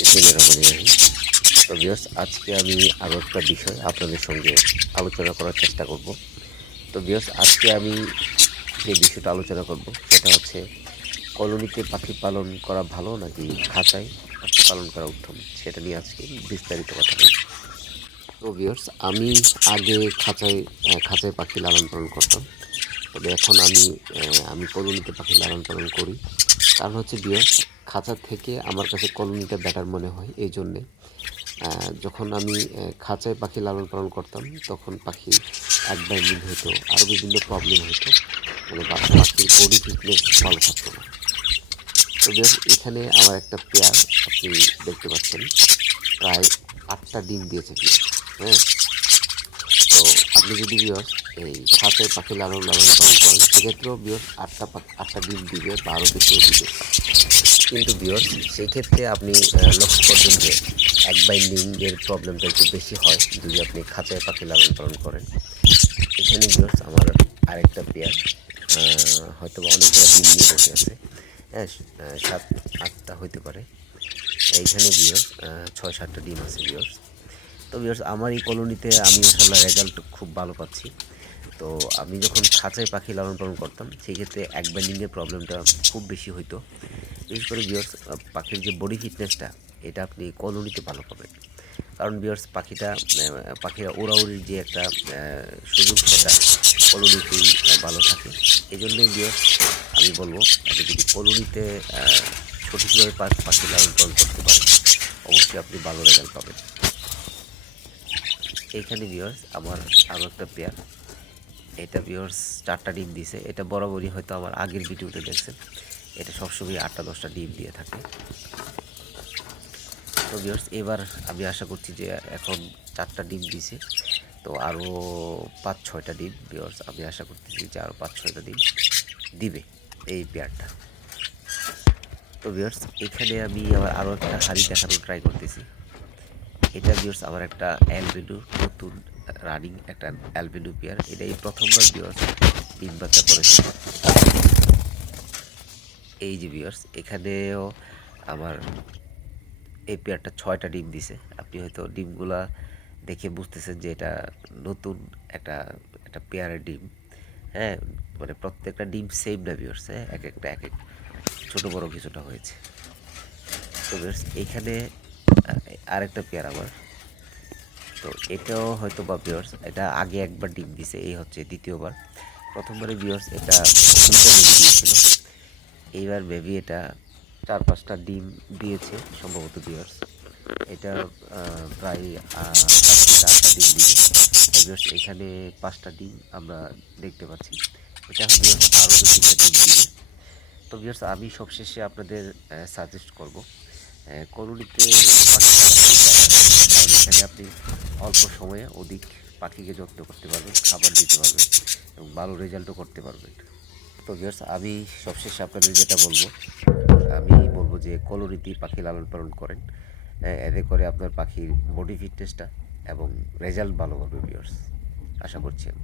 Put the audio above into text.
বিসমিল্লাহির রহমানির রহিম। তো ভিউয়ার্স, আজকে আমি আরও একটা বিষয় আপনাদের সঙ্গে আলোচনা করার চেষ্টা করব। তো ভিউয়ার্স, আজকে আমি যে বিষয়টা আলোচনা করব সেটা হচ্ছে কলোনিতে পাখি পালন করা ভালো নাকি খাঁচায় পাখি পালন করা উত্তম, সেটা নিয়ে আজকে বিস্তারিত কথা বলব। তো ভিউয়ার্স, আমি আগে খাঁচায় পাখি লালন পালন করতাম। তবে এখন আমি কলোনিতে পাখি লালন পালন করি। কারণ হচ্ছে ভিউয়ার্স, খাঁচা থেকে আমার কাছে কলোনিটা বেটার মনে হয়। এই জন্যে যখন আমি খাঁচায় পাখি লালন পালন করতাম তখন পাখি এক বাইন্ডিং হতো, আরও বিভিন্ন প্রবলেম হতো, মানে পাখির বডি ফিটনেস ভালো থাকতো না। তো ভিউয়ার্স, এখানে আমার একটা পেয়ার আপনি দেখতে পাচ্ছেন, প্রায় 8টা ডিম দিয়েছে ভিউয়ার্স। হ্যাঁ, তো আপনি যদি ভিউয়ার্স এই খাঁচায় পাখি লালন পালন করেন সেক্ষেত্রেও ভিউয়ার্স 8টা ডিম দিবে বা আরও বেশিও দিবে। কিন্তু ভিউয়ার্স, সেই ক্ষেত্রে আপনি লক্ষ্য করবেন যে এক বাইন্ডিংয়ের প্রবলেমটা একটু বেশি হয় যদি আপনি খাঁচায় পাখি লালন পালন করেন। এখানে ভিউয়ার্স আমার আরেকটা পেয়ার হয়তো বা অনেকগুলো ডিম নিয়ে বসে আছে। হ্যাঁ, 7-8টা হইতে পারে। এইখানে ভিউয়ার্স 6-7টা ডিম আছে ভিউয়ার্স। তো ভিউয়ার্স, আমার এই কলোনিতে আমি ইনশাল্লাহ রেজাল্ট খুব ভালো পাচ্ছি। তো আমি যখন খাঁচায় পাখি লালন পালন করতাম সেই ক্ষেত্রে এক বাইন্ডিংয়ের প্রবলেমটা খুব বেশি হইতো। বিশেষ করে ভিউয়ার্স, পাখির যে বডি ফিটনেসটা এটা আপনি কলোনিতে ভালো পাবেন। কারণ ভিউয়ার্স, পাখিরা ওড়াউড়ির যে একটা সুযোগ সেটা কলোনিতেই ভালো থাকে। এই জন্যই ভিউয়ার্স আমি বলবো, আপনি যদি কলোনিতে সঠিকভাবে পাখি লালন পালন করতে পারেন অবশ্যই আপনি ভালো রেজাল্ট পাবেন। এইখানে ভিউয়ার্স আমার আরও একটা পেয়ার, এটা ভিউয়ার্স 4টা ডিম দিয়েছে। এটা বরাবরই হয়তো আমার আগের ভিডিওতে দেখছেন, এটা সবসময় 8টা-10টা ডিম দিয়ে থাকে। তো ভিউয়ার্স, এবার আমি আশা করছি যে এখন 4টা ডিম দিয়েছে, তো আরও 5-6টা ডিম ভিউয়ার্স আমি আশা করতেছি যে আরও 5-6টা ডিম দিবে এই পেয়ারটা। তো ভিউয়ার্স, এখানে আমি আরও একটা হাঁড়ি দেখানোর ট্রাই করতেছি। এটা ভিউয়ার্স আমার একটা অ্যালবিনো, নতুন রানিং একটা অ্যালবিনো পেয়ার। এটা এই প্রথমবার ভিউয়ার্স ডিম বাচ্চা করেছে। এই যে ভিউয়ার্স, এখানেও আমার এই পেয়ারটা 6টা ডিম দিছে। আপনি হয়তো ডিমগুলা দেখে বুঝতেছেন যে এটা নতুন একটা একটা পেয়ারের ডিম। হ্যাঁ, মানে প্রত্যেকটা ডিম সেম না ভিউয়ার্স। হ্যাঁ, এক একটা এক এক ছোটো বড়ো কিছুটা হয়েছে। তো ভিউয়ার্স, এইখানে আরেকটা পেয়ার আমার, তো এটাও হয়তো বা ভিউয়ার্স এটা আগে একবার ডিম দিছে, এই হচ্ছে দ্বিতীয়বার। প্রথমবারে ভিউয়ার্স এটা 2টা বেবি দিয়েছিল, এইবার বেবি এটা 4-5টা ডিম দিয়েছে সম্ভবত ভিউয়ার্স। এটা প্রায় 7 থেকে 8টা ডিম দিবে। ভিউয়ার্স, এখানে 5টা ডিম আমরা দেখতে পাচ্ছি। এটা ভিউয়ার্স আরও 2-3টা ডিম দিবে। তো ভিউয়ার্স, আমি সবশেষে আপনাদের সাজেস্ট করব কলোনিতে পাখি পালাটাই বেটার। কারণ এখানে আপনি অল্প সময়ে অধিক পাখিকে যত্ন করতে পারবেন, খাবার দিতে পারবেন এবং ভালো রেজাল্টও করতে পারবেন। তো ভিউয়ার্স, আমি সবশেষে আপনাদের যেটা বলবো, আমি বলবো যে কলোনিতেই পাখি লালন পালন করেন। এতে করে আপনার পাখির বডি ফিটনেসটা এবং রেজাল্ট ভালো হবে ভিউয়ার্স, আশা করছি আমি।